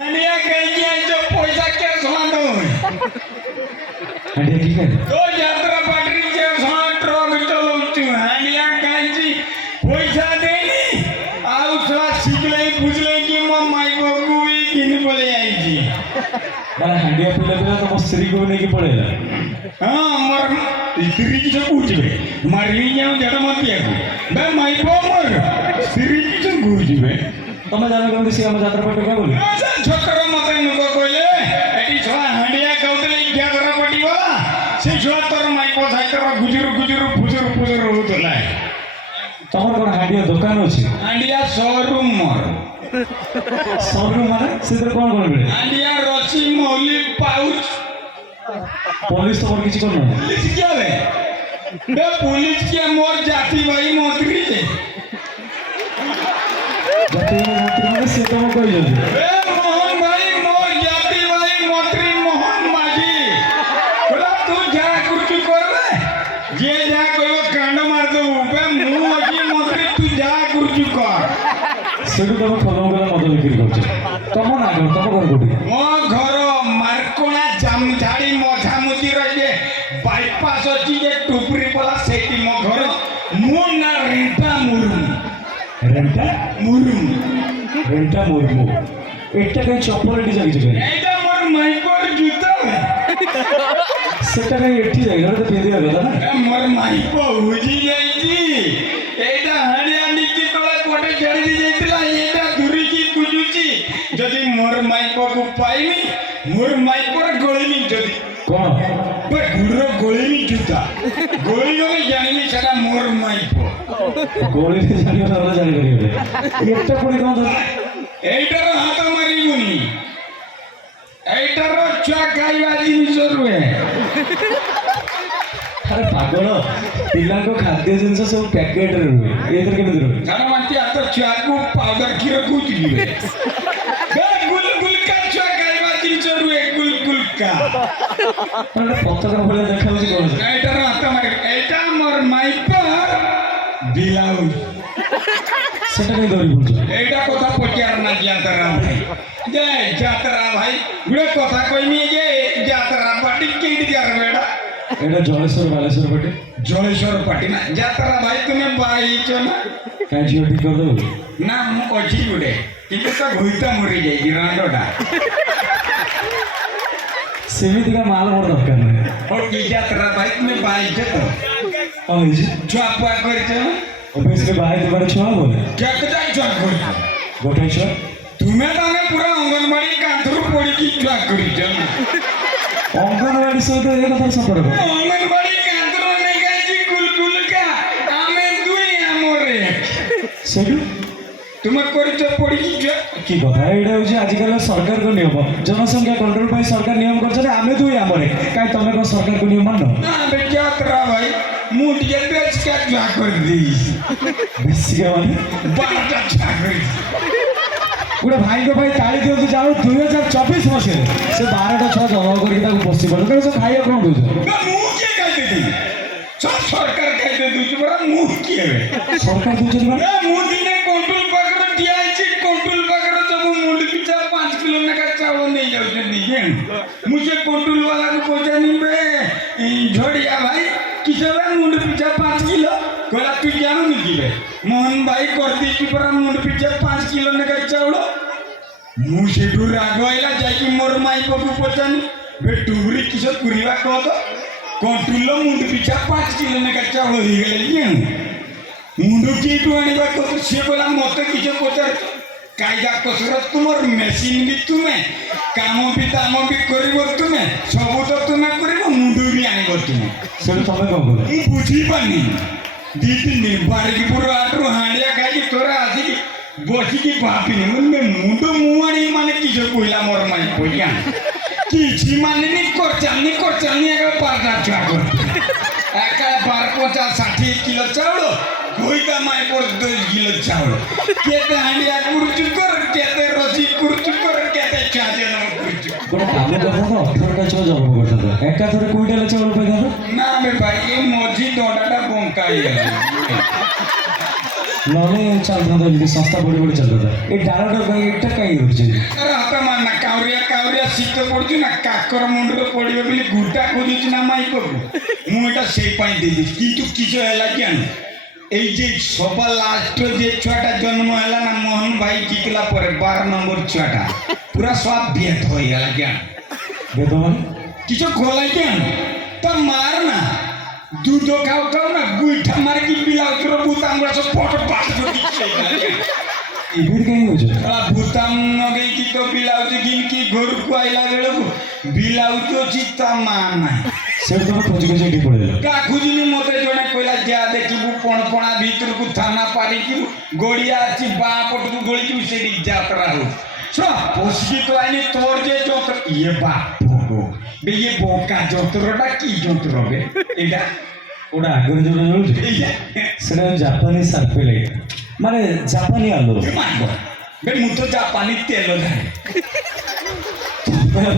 India कहीं है जो पैसा के समान दो ठीक है तो यात्रा पार्टी के समान ट्रक चलो चु इंडिया कहीं जी पैसा देनी आउ थोड़ा सीखले बुझले कि मो माई बाबू भी किन बोले आई जी माने हंडिया पिला पिला तो मो स्त्री को नहीं की पड़ेगा हां मर स्त्री की से पूछबे मारी जाऊ जड़ा मत आगु बे माई बाबू मर स्त्री की से पूछबे तमे जानो केमती से हम यात्रा पार्टी क्या बोले छोकर मते नुको कहले एटी छवा हंडिया कहतले यात्रा पार्टी वाला से छवा तोर माई को साइटर गुजुर गुजुर फुजुर फुजुर होतला तमर कोन हंडिया दुकान अछि हंडिया शोरूम मोर शोरूम माने सेतर कोन कोन मिले हंडिया रसी मौली पाउच पुलिस तो और किछि कोन पुलिस क्या है बे पुलिस के मोर जाति भाई मंत्री है जति मंत्री माने से तो कोई जल्दी बे मोहन भाई मोर जाति भाई मंत्री मोहन माजी बोला तू जा कुछ कर बे जे जा कोई कांड मार दो बे मु अजी मंत्री तू जा कुछ कर सेटु तम खलम गला मत बिक्री करछ तम ना कर तम कर कोठी मो घर मारकोना जामझाड़ी मझामुझी रहिए बाईपास अच्छी जे टुपरी पला सेठी मो घर मो ना रेंटा मुरुम रेंटा मुर्मू एटा कहीं चप्पल एटी जागी जगह एटा मोर माइकोर जूता सेटा कहीं एटी जागी तो पेदिया गला ना ए मोर माइको हुजी जाईची एटा हरिया निकी तोला कोटे छाड़ी दी जाईतला एटा दूरी की कुजुची जदी मोर माइको को पाइनी मोर माइकोर गोळीनी जदी कौन बे गुडरो गोळीनी जूता गोळी में जानिनी सेटा मोर माइको गोली से जानी वाला जानी करिए एटा कोनी कोन एटार हाथ मारिबुनी एटार छुआ खाइबा जिनिस रुए अरे पागल पिला को खाद्य जिनस सब पैकेट रे रुए एतर के रुए जानो मानती आ तो छुआ को पाउडर खीर को दिबे बे गुलगुल का छुआ खाइबा जिनिस रुए गुलगुल का अरे पत्थर भले देखा होची कोन एटार हाथ मारि एटा मोर माइपर बिलाउ सेटा नहीं धरी बुझ एटा कथा पचार ना जातरा भाई जे जातरा भाई गुडे कथा कइमी जे जातरा पाटी केडी जार बेडा एटा जलेश्वर बालेश्वर बेटे जलेश्वर पाटी ना जातरा भाई तुम्हें बाई चना काय जियो ठीक कर दो ना मु अछि गुडे किंतु तो भूता मरि जाई गिरांडोडा सेमिति का माल मोर दरकार नहीं और की जातरा भाई तुम्हें बाई जतो और जी छुआ करते ऑफिस के बाहर तुम्हारे छुआ बोले क्या कदा छुआ करते गोटे छुआ तुम्हें ताने पूरा अंगनवाड़ी कांथरू पड़ी की छुआ करते अंगनवाड़ी से तो एक कथा संपर्क अंगनवाड़ी कांथरू ने गाजी गुलगुल का आमे दुई हमरे सेटू तुम्हें करते पड़ी की छुआ की कथा एडा होची आजिकल सरकार को नियम जनसंख्या कंट्रोल पाई सरकार नियम करछ रे आमे दुई हमरे काई तमे को सरकार को नियम माननो ना बे जातरा भाई मुंड के बेच के छुआ कर दी बेसी के माने 12टा छुआ कर दी गोटे भाई को भाई ताली दियो जाओ 2024 मसे से 12टा छुआ जमा करके ताको बसी पड़ करे से खाइया कोन दोज मुंह के कहते दी सरकार कहते दूजी बड़ा मुंह के सरकार दोज ए मुंह दिने कंट्रोल पकड़ दिया छी कंट्रोल पकड़ जब मुंड पीछा 5 किलो ना का चावल नहीं जाउ दीजिए मुझे कंट्रोल वाला को पहुंचा नहीं बे झोड़िया भाई किसला मुंड पीछा 5 किलो कोला तू जानो नहीं दिबे मोहन भाई कर दी कि पर मुंड पीछा 5 किलो ना का चावल मुझे दूर आगोइला जाई मोर माई को पहुंचानी बे टुबरी किसो कुरीवा को तो कंट्रोल मुंड पीछा 5 किलो ना का चावल ही गेले मुंडू की तू आनिबा को से बोला मते किसे पचार कायदा कसरत तुमर मेसिन भी तुम्हें काम भी दाम भी करिवो तुम्हें सब तो तुम्हें करिवो मुंडू भी आनिबो तुम्हें सेटू तमे कोन बोले ई बुझी पानी दी तीन दिन बाड़ी पुरो आटरो हांडिया खाई तोरा आसी बसी की भापी मुंडे मुंडू मुआनी माने किसे कोइला मोर माई कोइया किछि माने नि करचानी एका पाटा छुआ कर एका 12-50-60 किलो चावल कोइता माई पर 2 किलो चावल केते हांडिया कुरचु कर केते रसी कुरचु कर केते चाचे न कुरचु गोटे काम करबो ना 18टा छुआ जमा करता एका थरे कोइटा चावल पे दादा ना बे भाई ये मोजी डोडाटा बंकाई नले चलता था संस्था बड़ी बड़ी चलता था ये डायरेक्टर का एक टका ही रुक जाए अरे आता मानना শীত পড়ছে না কাকর মুন্ডরে পড়বে বলে গুটা খুঁজুছি না মাইকକୁ ମୁଁ এটা সেই ପାଇଁ ଦେଇଦେଇଛି কিন্তু কিছু ହେଲା কেন এই যে সবার লাস্ট যে ছুয়াটা জন্ম ହେଲା না মোহন ভাই জিতলা পরে 12 নম্বর ছুয়াটা পুরা সব বেত হয়ে গেল কেন বেদ মানে কিছু গোলাই কেন তা মার না দুধ খাও খাও না গুইঠা মার কি পিলাও তোর বুতাম গুলা সব পট পাট করে দিচ্ছে এবার কেন হয়েছে বুতাম নগেই কি তো পিলাউছি কিনকি ঘরକୁ আইলা বেଳକୁ বিলাউছি ଅଛି ତା ମା ନାହିଁ সেটা তোমার খোঁজ খোঁজ এটি পড়ে গেল କା ଖୋଜିନି ମତେ ଜଣେ କହିଲା ଯା ଦେଖିବୁ ପଣପଣା ଭିତରକୁ ଥାନା ପାରିଯିବୁ ଗଡ଼ିଆ ଅଛି ବାଁ ପଟକୁ ଗଳିଯିବୁ ସେଠି ଯାତ୍ରା ହଉଛି ଶୁଣ ପଶିକି ତ ଆଇନି ତୋର ଯେ ଯନ୍ତ୍ର ଇଏ ବାପ ବେ ଇଏ ବଙ୍କା ଯନ୍ତ୍ରଟା କି ଯନ୍ତ୍ର ବେ ଏଇଟା ওটা আগের যেটা জ্বলছে এইটা সেটা জাপানি সার্ফে লাগে মানে জাপানি আলো মাইব বে ମୁଁ ତ ଜାପାନୀ ତେଲ ଜାଣେ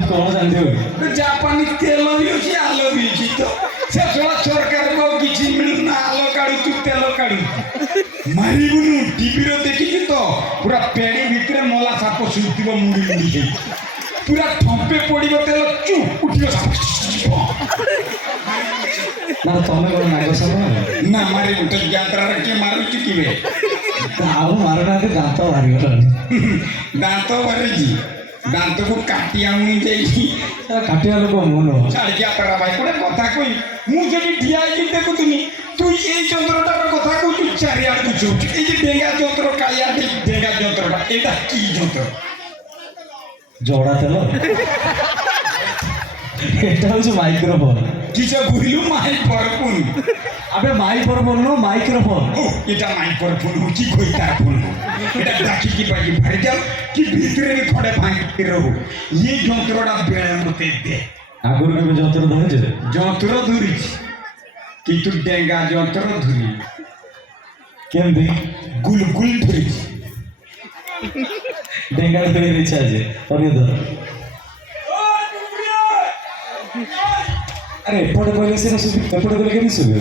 କଣ ଜାଣିଥିବ ଜାପାନୀ ତେଲ ବି ଅଛି ଆଲୋ ବି ଅଛି ତ ସେ ଶଳା ସରକାରକୁ ଆଉ କିଛି ମିଳୁନା ଆଲୋ କାଢୁଛୁ ତେଲ କାଢୁଛୁ ମାରିବୁନୁ ଟିଭିରେ ଦେଖିଛୁ ତ ପୁରା ପେଡ଼ି ଭିତରେ ମଲା ସାପ ଶୁଥିବ ମୁଣ୍ଡି ମୁଣ୍ଡି ହେଇ ପୁରା ଥମ୍ପେ ପଡ଼ିବ ତେଲ ଚୁ ଉଠିବ ସାପ ନା ତମେ କଣ ନାଗ ସାପ ନା ମାରିବୁ ତ ଯାତ୍ରାରେ କିଏ ମାରୁଛି କିବେ ଆଉ ମାରୁନାହାନ୍ତି ଦାନ୍ତ ବାହାରିଗଲାଣି ଦାନ୍ତ ବାହାରିଛି ଦାନ୍ତକୁ କାଟି ଆଣୁନି ଯାଇକି କାଟିବା ଲୋକ ମୁଁ ନୁହଁ ଛାଡ଼ି ଯାତ୍ରା ଭାଇ ଗୋଟେ କଥା କହି ମୁଁ ଯଦି ଠିଆ ହେଇକି ଦେଖୁଥିଲି ତୁ ଏଇ ଯନ୍ତ୍ରଟାର କଥା କହୁଛୁ ଚାରିଆଡ଼କୁ ଶୋଉଛୁ ଏଇ ଯେ ଡେଙ୍ଗା ଯନ୍ତ୍ର କାଳିଆ ଡେଙ୍ଗା ଯନ୍ତ୍ରଟା ଏଇଟା କି ଯନ୍ତ୍ର ଜଡ଼ା ତେଲ এটা হচ্ছে মাইক্রোফোন কিসে বুঝলু মাইক্রোফোন আবে মাইক্রোফোন নো মাইক্রোফোন ও এটা মাইক্রোফোন কি কই তার ফোন এটা ডাকি কি বাকি ভাই যাও কি ভিতরে রে খড়ে ভাঙি রহু এই যন্ত্রটা বেড়ে মতে দে আগুন কেবে যন্ত্র ধরেছে যন্ত্র ধরিছি কিন্তু ডেঙ্গা যন্ত্র ধরি কেমতি গুলগুল ধরিছি ডেঙ্গার ধরে দিচ্ছে আছে অনেক ধর আরে এপটে কইলে সিনা সুবি এপটে কইলে কেন সুবি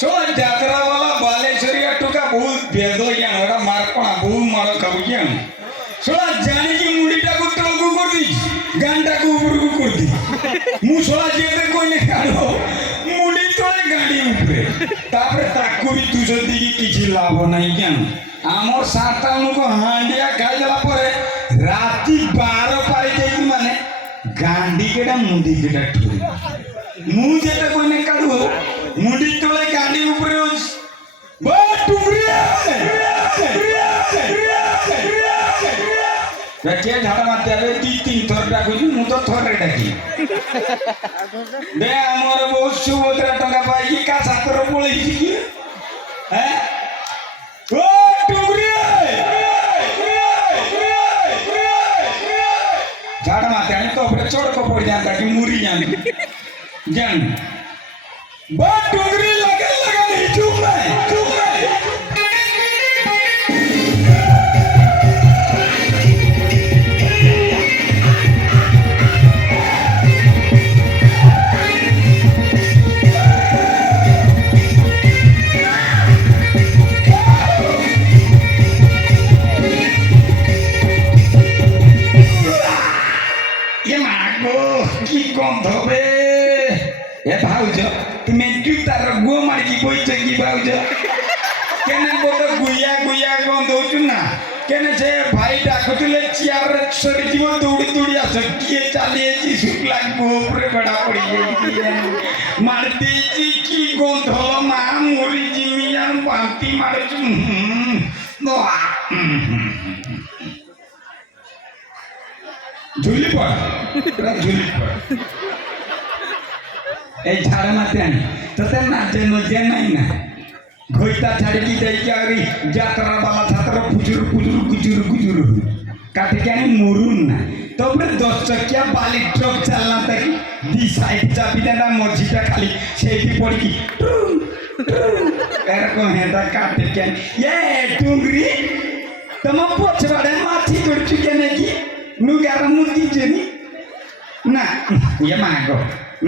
শোন যাত্রাওয়ালা বালেশ্বরিয়া টুকা বহুত বেদ জ্ঞান ওটা মারপଣା বহুত মার খাবো জ্ঞান শোনা জানিকি মুড়িটাকে তলকু করে দিস গানটাকে উপরকু করে দিস ମୁଁ ଶଳା ଯେତେ କହିଲେ କାଢ ମୁଣ୍ଡି ତଳେ ଗାଡ଼ି ଉପରେ ତାପରେ ତାକୁ ବି ତୁ ଯଦି କିଛି ଲାଭ ନାହିଁ ଜ୍ଞାନ ଆମର 7ଟା ଲୋକ ହାଣ୍ଡିଆ ଖାଇଦେଲା ପରେ ରାତି 12 ପାରି ଯାଇଛି ମାନେ ଗାଣ୍ଡି କେଟା ମୁଣ୍ଡି କେଟା ଠୁରି ମୁଁ ଯେତେ କହିଲେ କାଢୁ ମୁଣ୍ଡି ତଳେ ଗାଣ୍ଡି ଉପରେ ଅଛି ବା ଟୁଙ୍ଗରିଆ କିଏ ଝାଡ଼ ମାତି ଆବେ 2-3 ଥର ଡାକୁଛି ମୁଁ ତ ଥରେ ଡାକି ବେ ଆମର ବହୁତ ସୁଭଦ୍ରା ଟଙ୍କା ପାଇକି କା ସାତର ପଳେଇଛି କି ଓ ଟୁଙ୍ଗରିଆ ଝାଡ଼ ମାତି ଆଣି ତ ଉପରେ ଚଡ଼କ ପଡ଼ିଯାନ୍ତା କି ମୁରି ଯାଆନ୍ତି ଜାଣି ବା ଟୁଙ୍ଗରି ଲଗା ଲଗା नहीं चुप मैं কি গন্ধ বে এ ভাউজ তুমি জুতার গো মারিকি বইছ কি ভাউজ কেন বড় গুইয়া গুইয়া গন্ধ হচ্ছে না কেন সে ভাই ডাকুলে চেয়ার সরে জীব দৌড়ি দৌড়ি আস কিয়ে চালিয়েছি শুক্লা গোপরে বেড়া পড়ি মার দিয়েছি কি গন্ধ মা মরি জিমি আর বান্তি মারছু ঝুলি পড় ঝুলি পড় এই ঝাড়া মাতে আনি তোতে নাচে নজে নাই না ঘইতা ছাড়িকি যাইকি আরি যাত্রা বালা ছাত্র পুজুর পুজুর গুজুর গুজুর কাটিকে আনি মরুন না তারপরে 10 চকিয়া বালি ট্রাক চালনা থাকি দি সাইড চাপি দেনা মঝিটা খালি সেইটি পড়ি এরকম হেঁটা কাটে কেন এ টুংরি তোমার পছবাড়ে মাছি করছু কেন কি নুগার মুতি জেনি না ইয়ে মাগো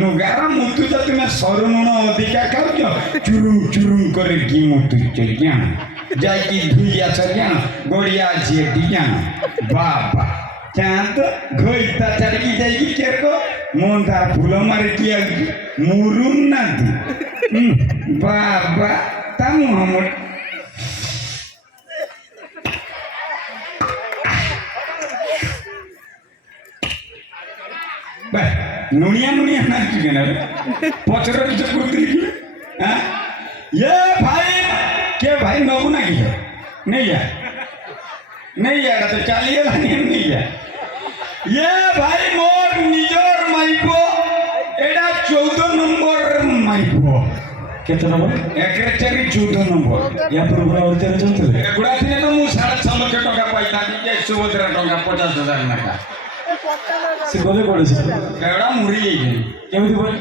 নুগার মুতু তো তুমি সরুণ অধিকা খাওছ চুরুং চুরুং করে কি মুতুছ জ্ঞান যাইকি ধুই আছ জ্ঞান গড়িয়া আছে এটি জ্ঞান বাবা ଚାନ୍ତ ଘଇତା ଛାଡ଼ିକି ଯାଇକି କେକ ମୁଁ ତାର ଫୁଲ ମାରିକି ଆଉଚି ମୁରୁନ୍ ନାନ୍ତି ବାବା ତା ମୁହଁ ମୋର नुनिया नुनिया नाची के ना पचर पीछे करती की हाँ ये भाई के भाई नबू ना की नहीं यार नहीं यार तो चालिए नहीं यार ये भाई मोर निजर माइपो एडा 14 नंबर माइपो केते नंबर एक्रेचरी 14 नंबर या पूर्व और तेरे चलते गुड़ा थी तो मु 6.5 लाख टका पाइता जे सुभद्रा टका 50,000 नाका से गले पड़े एड़ा मुरी जाइए केमिति बोल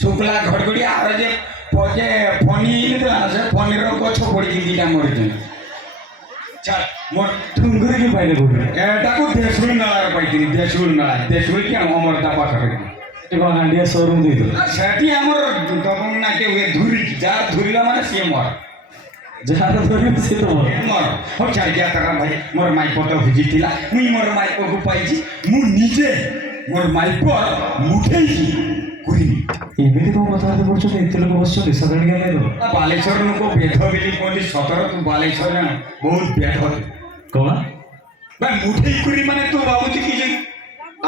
शुक्ला घड़घड़ी आर जे पजे फनी से फनीर गछ पड़ी दीटा मरी चल मोर ठुंगुरी की पाइले बोल एटा को देशुल नाला पाइती देशुल की अमरता पाखरे एगो हांडिया शोरूम दे दो सेठी हमर तबंग ना के वे धुरी जार धुरीला माने से मर जहाँ धरी से तो मर हो चार गया तारा भाई मोर माई पतो हुजितिला मुई मोर माई को पाइजी मु निजे मोर माई पर मुठेई कुरी एमिति को कथा तो बोलछो एते लोक बसछो सगण के नै रो बालेश्वर नको बेध बिली कोनी सतर तू बालेश्वर ना बहुत बेध कोना भाई मुठेई कुरी माने तू बाबूजी की जे